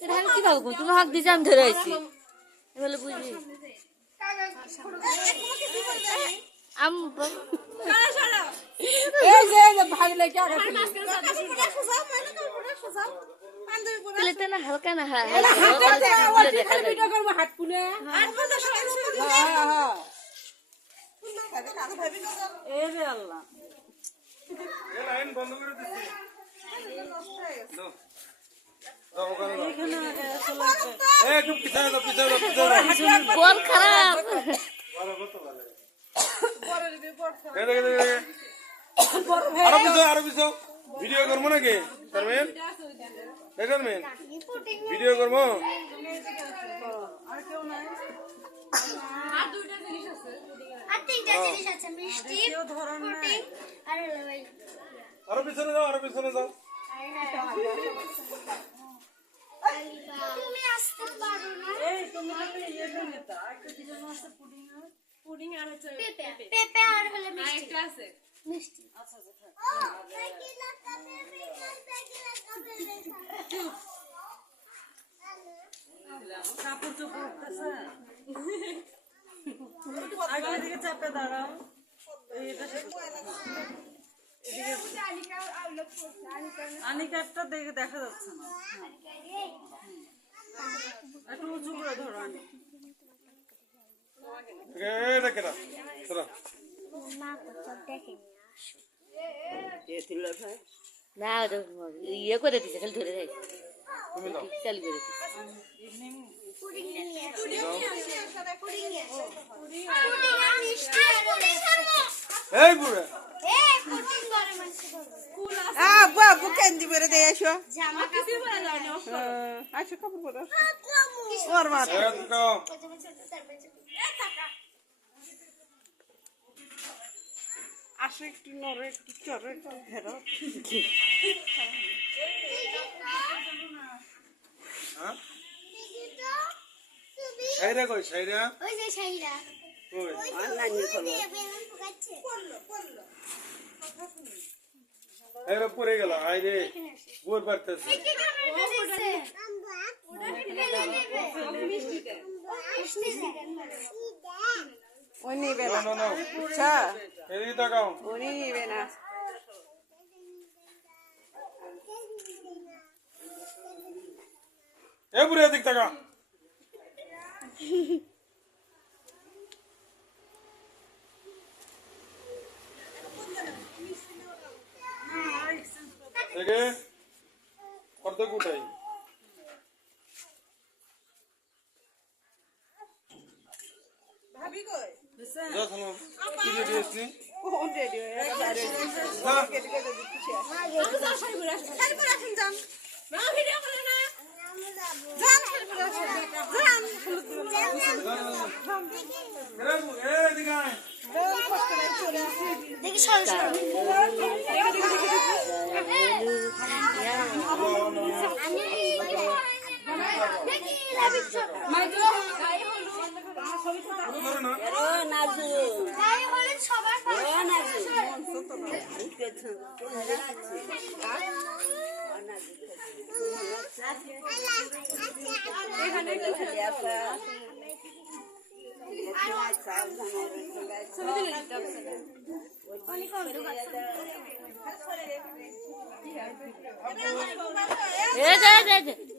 এটা আমি কি ভাবো তুমি হাত দিয়েছি আমি ধরে আছি বলে বুঝি না হালকা না হাত খুলে আল্লাহ বল খারাপ আরো পিছো ভিডিও করবো নাকি ভিডিও করবো আরো পিছনে যাও তুমি আসতে পারো না এই তুমি পুডিং আর হচ্ছে পেঁপে আর হলো মিষ্টি আরেকটা আছে মিষ্টি আচ্ছা কাপড় চোপড় উঠতেছে আগে দিকে চাপে দাঁড়াও এইটা আনিকারটা দেখে দেখা যাচ্ছে না একটু উঁচু করে ধরো আনি না ইয়ে করে দিচ্ছে খালি ধরে রাখ চালু করে এই বুড়া বুকেন দি বেরে দে আসো জামা কাপড় পরে দাও আসো কাপড় পরো ওর মা আসো একটু নরে একটু চরে একটু ঘেরো সাইরা কই সাইরা ওই যে সাইরা কই নানি করলো এর পরে গেল আই রে গোর পারতেছে ওই নিবে না না আচ্ছা এদিকে তাকাও উনি নিবে না এ বুড়ি এদিকে তাকা দেখে অর্ধেক উঠাই ভাবি কই যা সালাম কি রেডি আছিস কোন রেডিও এর বাইরে কেটে কেটে দিচ্ছি আমি তো শাড়ি পরে আসেন যান না ভিডিও করে না যান শাড়ি পরে আসেন যান এ এদিকে আয় দেখি সর এ